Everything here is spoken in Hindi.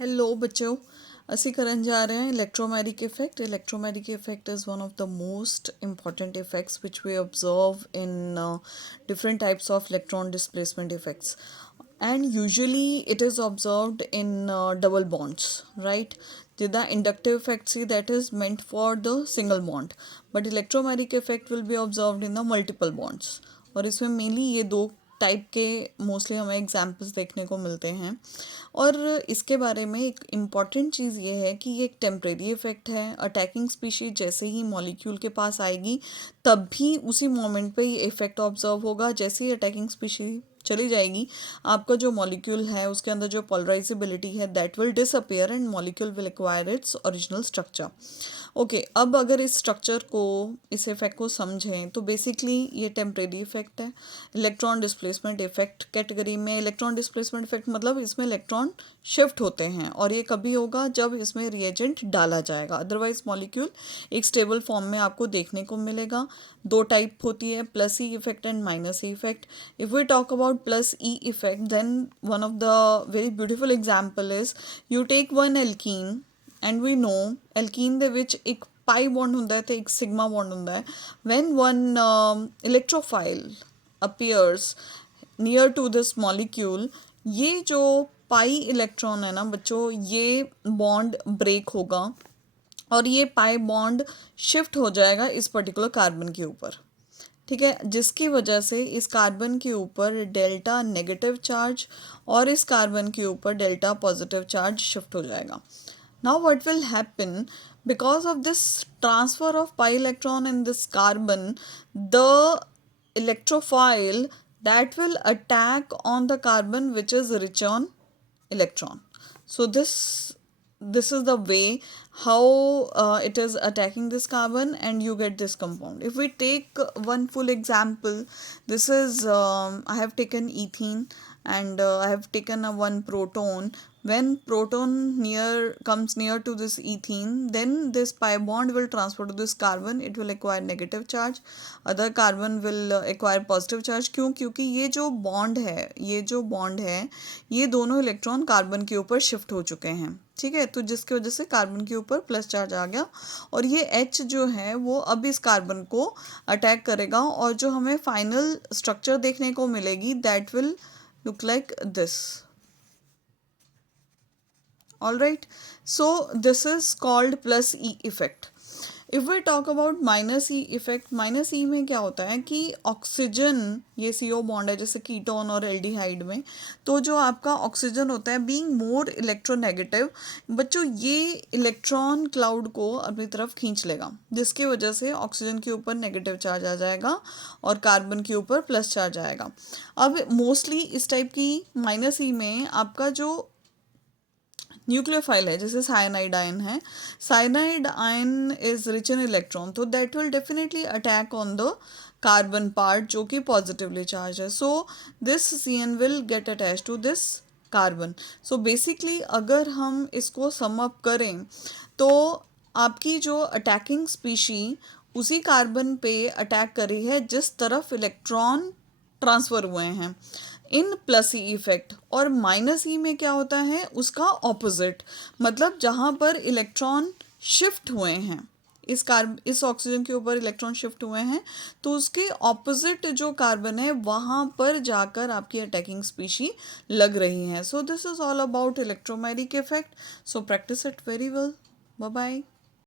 हेलो बच्चों, ਅਸੀਂ ਕਰਨ ਜਾ ਰਹੇ ਹਾਂ electromagnetic effect. Electromagnetic effect is one of the most important effects which we observe in different types of electron displacement effects, and usually it is observed in double bonds, right? The inductive effect, see, that is meant for the single bond, but electromagnetic effect will be observed in the multiple bonds. और इसमें मेनली ये दो टाइप के मोस्टली हमें एग्जाम्पल्स देखने को मिलते हैं. और इसके बारे में एक इम्पॉर्टेंट चीज़ ये है कि ये एक टेम्परेरी इफेक्ट है. अटैकिंग स्पीशीज जैसे ही मॉलिक्यूल के पास आएगी तब भी उसी मोमेंट पे ये इफेक्ट ऑब्जर्व होगा. जैसे ही अटैकिंग स्पीशीज चली जाएगी, आपका जो मॉलिक्यूल है उसके अंदर जो पोलराइजेबिलिटी है that will disappear and molecule will acquire its original structure. Okay, अब अगर इस स्ट्रक्चर को, इस इफेक्ट को समझें तो बेसिकली ये टेम्परेरी इफेक्ट है. इलेक्ट्रॉन डिस्प्लेसमेंट इफेक्ट कैटेगरी में इलेक्ट्रॉन डिस्प्लेसमेंट इफेक्ट मतलब इसमें इलेक्ट्रॉन शिफ्ट होते हैं, और ये कभी होगा जब इसमें रिएजेंट डाला जाएगा. अदरवाइज मॉलिक्यूल एक स्टेबल फॉर्म में आपको देखने को मिलेगा. दो टाइप होती है, plus E effect and minus E effect. If we talk about plus E effect, then one of the very beautiful example is you take one alkene and we know alkene ਦੇ ਵਿੱਚ ਇੱਕ ਪਾਈ ਬੌਂਡ ਹੁੰਦਾ ਹੈ ਤੇ ਇੱਕ ਸਿਗਮਾ ਬੌਂਡ ਹੁੰਦਾ ਹੈ. when one electrophile appears near to this molecule, ये जो पाई इलेक्ट्रॉन है ना बच्चों, ये बॉन्ड ब्रेक होगा और ये पाई बॉन्ड शिफ्ट हो जाएगा इस पर्टिकुलर कार्बन के ऊपर. ठीक है, जिसकी वजह से इस कार्बन के ऊपर डेल्टा नेगेटिव चार्ज और इस कार्बन के ऊपर डेल्टा पॉजिटिव चार्ज शिफ्ट हो जाएगा. Now what will happen, because of this transfer of pi electron in this carbon, the electrophile that will attack on the carbon which is rich on electron. So this is the way how it is attacking this carbon and you get this compound. If we take one full example, this is I have taken ethene and I have taken one proton. When proton comes near to this ethene, then this pi bond will transfer to this carbon. It will acquire negative charge. Other carbon will acquire positive charge. क्यों? क्योंकि ये जो बॉन्ड है ये दोनों इलेक्ट्रॉन कार्बन के ऊपर शिफ्ट हो चुके हैं. ठीक है, तो जिसकी वजह से कार्बन के ऊपर प्लस चार्ज आ गया और ये H जो है वो अब इस कार्बन को अटैक करेगा और जो हमें फाइनल स्ट्रक्चर देखने को मिलेगी that will look like this. Alright, so this is called plus E effect. If we talk about minus E effect, minus E में क्या होता है कि ऑक्सीजन, ये CO बॉन्ड है जैसे कीटोन और एल्डिहाइड में, तो जो आपका ऑक्सीजन होता है बीइंग मोर इलेक्ट्रोनेगेटिव, बच्चों ये इलेक्ट्रॉन क्लाउड को अपनी तरफ खींच लेगा, जिसकी वजह से ऑक्सीजन के ऊपर नेगेटिव चार्ज आ जाएगा और कार्बन के ऊपर प्लस चार्ज आएगा. अब मोस्टली इस टाइप की माइनस ई में आपका जो न्यूक्लियोफाइल है, जैसे साइनाइड आयन है, cyanide ion is rich in electron, तो that will definitely attack on the carbon part जो कि पॉजिटिवली चार्ज है. So this CN will get attach to this carbon. So basically अगर हम इसको सम अप करें तो आपकी जो अटैकिंग स्पीशी उसी कार्बन पे अटैक कर रही है जिस तरफ इलेक्ट्रॉन ट्रांसफ़र हुए हैं इन प्लस ई इफेक्ट. और माइनस ई में क्या होता है, उसका ऑपोजिट, मतलब जहाँ पर इलेक्ट्रॉन शिफ्ट हुए हैं, इस ऑक्सीजन के ऊपर इलेक्ट्रॉन शिफ्ट हुए हैं तो उसके ऑपोजिट जो कार्बन है वहाँ पर जाकर आपकी अटैकिंग स्पीशी लग रही है. So this is all about electromagnetic effect. So practice it very well. Bye bye.